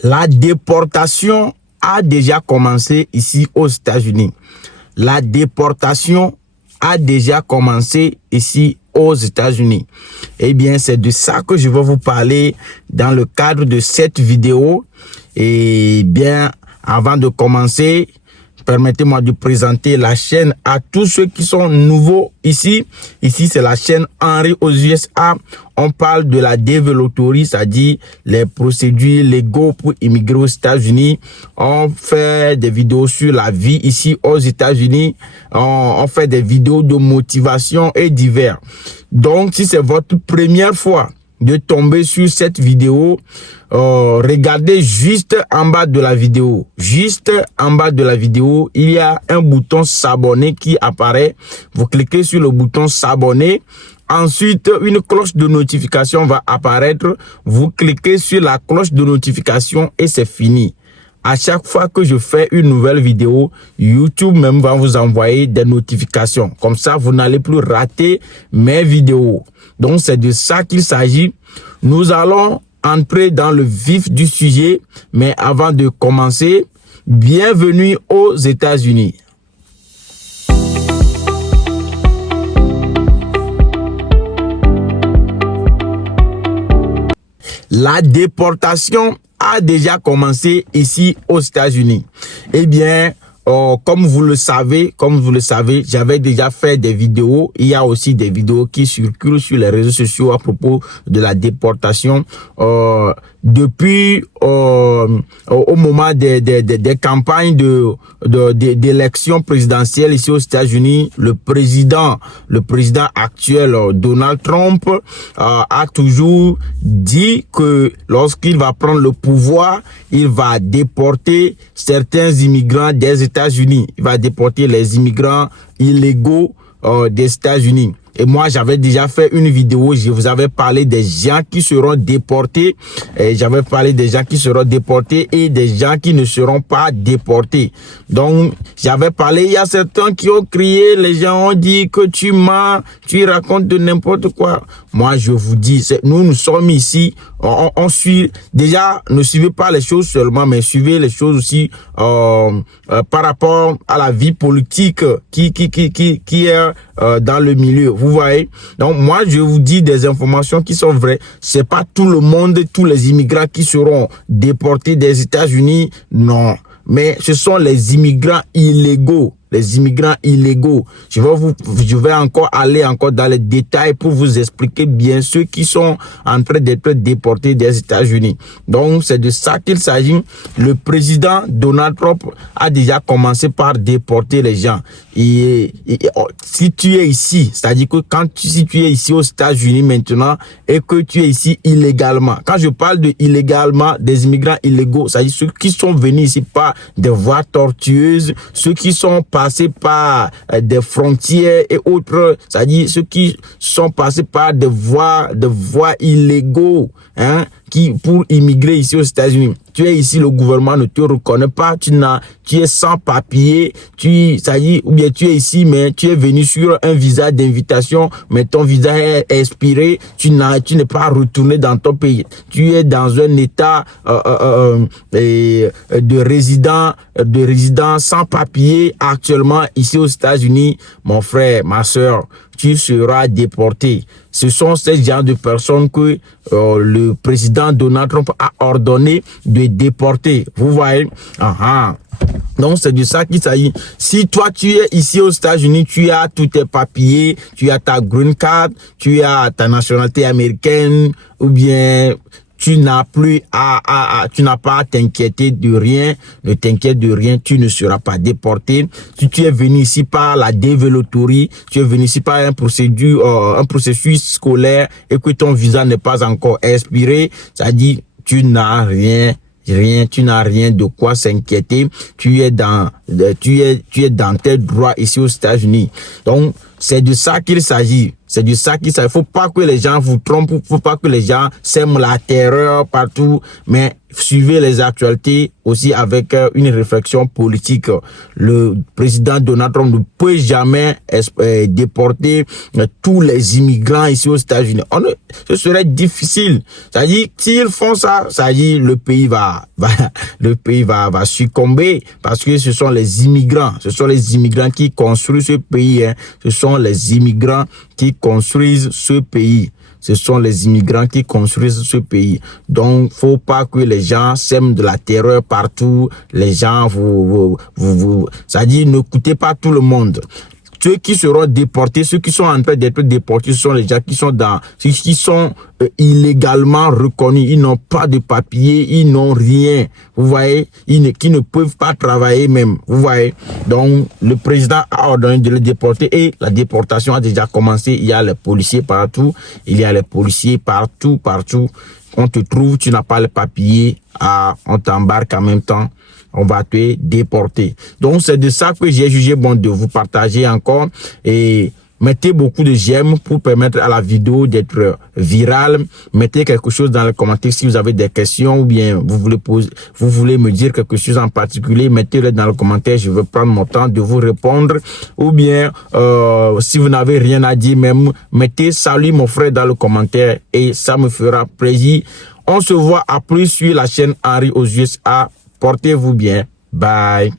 La déportation a déjà commencé ici aux États-Unis. La déportation a déjà commencé ici aux États-Unis. Eh bien, c'est de ça que je vais vous parler dans le cadre de cette vidéo. Et bien, avant de commencer, permettez-moi de présenter la chaîne à tous ceux qui sont nouveaux ici. Ici, c'est la chaîne Henry aux USA. On parle de la développerie, c'est-à-dire les procédures légaux pour immigrer aux États-Unis. On fait des vidéos sur la vie ici aux États-Unis. On fait des vidéos de motivation et divers. Donc, si c'est votre première fois de tomber sur cette vidéo, regardez juste en bas de la vidéo. Juste en bas de la vidéo, il y a un bouton s'abonner qui apparaît. Vous cliquez sur le bouton s'abonner. Ensuite, une cloche de notification va apparaître. Vous cliquez sur la cloche de notification et c'est fini. À chaque fois que je fais une nouvelle vidéo, YouTube même va vous envoyer des notifications. Comme ça, vous n'allez plus rater mes vidéos. Donc, c'est de ça qu'il s'agit. Nous allons entrer dans le vif du sujet. Mais avant de commencer, bienvenue aux États-Unis. La déportation a déjà commencé ici aux États-Unis. Eh bien, comme vous le savez, j'avais déjà fait des vidéos. Il y a aussi des vidéos qui circulent sur les réseaux sociaux à propos de la déportation. Depuis au moment des campagnes d'élections présidentielles ici aux États-Unis, le président actuel Donald Trump a toujours dit que lorsqu'il va prendre le pouvoir, il va déporter certains immigrants des États-Unis. Il va déporter les immigrants illégaux des États-Unis. Et moi, j'avais déjà fait une vidéo, je vous avais parlé des gens qui seront déportés. J'avais parlé des gens qui seront déportés et des gens qui ne seront pas déportés. Donc, j'avais parlé, il y a certains qui ont crié, les gens ont dit que tu mens, tu racontes de n'importe quoi. Moi, je vous dis, nous sommes ici, on suit, déjà, ne suivez pas les choses seulement, mais suivez les choses aussi par rapport à la vie politique qui est dans le milieu. Vous voyez? Donc, moi, je vous dis des informations qui sont vraies. C'est pas tout le monde, tous les immigrants qui seront déportés des États-Unis. Non. Mais ce sont les immigrants illégaux. Les immigrants illégaux. Je vais encore aller dans les détails pour vous expliquer bien ceux qui sont en train d'être déportés des États-Unis. Donc, c'est de ça qu'il s'agit. Le président Donald Trump a déjà commencé par déporter les gens. Et si tu es ici, c'est-à-dire que si tu es ici aux États-Unis maintenant et que tu es ici illégalement. Quand je parle de illégalement, des immigrants illégaux, c'est-à-dire ceux qui sont venus ici par des voies tortueuses, ceux qui sont passés par des frontières et autres, c'est-à-dire ceux qui sont passés par des voies illégaux, pour immigrer ici aux États-Unis. Tu es ici, le gouvernement ne te reconnaît pas, tu es sans papier, ou bien tu es ici, mais tu es venu sur un visa d'invitation, mais ton visa est expiré, tu n'es pas retourné dans ton pays. Tu es dans un état de résident sans papier actuellement ici aux États-Unis. Mon frère, ma soeur, tu seras déporté. Ce sont ces genres de personnes que le président Donald Trump a ordonné de déporter. Vous voyez? Donc, c'est de ça qu'il s'agit. Si toi, tu es ici aux États-Unis, tu as tous tes papiers, tu as ta green card, tu as ta nationalité américaine, ou bien tu n'as pas à t'inquiéter de rien. Ne t'inquiète de rien, tu ne seras pas déporté. Si tu es venu ici par la développerie, tu es venu ici par un processus scolaire et que ton visa n'est pas encore expiré, c'est-à-dire tu n'as rien, tu n'as rien de quoi s'inquiéter. Tu es dans tes droits ici aux États-Unis. Donc, c'est de ça qu'il s'agit. C'est de ça qu'il s'agit. Faut pas que les gens vous trompent. Faut pas que les gens sèment la terreur partout. Mais suivez les actualités aussi avec une réflexion politique. Le président Donald Trump ne peut jamais déporter tous les immigrants ici aux États-Unis. Ce serait difficile. C'est-à-dire, s'ils font ça, c'est-à-dire le pays va succomber parce que ce sont les immigrants. Ce sont les immigrants qui construisent ce pays. Hein. Ce sont les immigrants qui construisent ce pays. Ce sont les immigrants qui construisent ce pays. Donc, faut pas que les gens sèment de la terreur partout. Les gens c'est-à-dire, ne coûtez pas tout le monde. Ceux qui seront déportés, ceux qui sont en train d'être déportés, ce sont les gens qui sont illégalement reconnus. Ils n'ont pas de papier, ils n'ont rien. Vous voyez, qui ne peuvent pas travailler même. Vous voyez. Donc, le président a ordonné de les déporter et la déportation a déjà commencé. Il y a les policiers partout. Il y a les policiers partout. On te trouve, tu n'as pas le papier. On t'embarque en même temps. On va te déporter. Donc, c'est de ça que j'ai jugé bon de vous partager encore. Et mettez beaucoup de j'aime pour permettre à la vidéo d'être virale. Mettez quelque chose dans les commentaires si vous avez des questions ou bien vous voulez me dire quelque chose en particulier. Mettez-le dans les commentaires. Je vais prendre mon temps de vous répondre. Ou bien, si vous n'avez rien à dire même, mettez salut mon frère dans le commentaire et ça me fera plaisir. On se voit à plus sur la chaîne Henri aux USA. Portez-vous bien. Bye.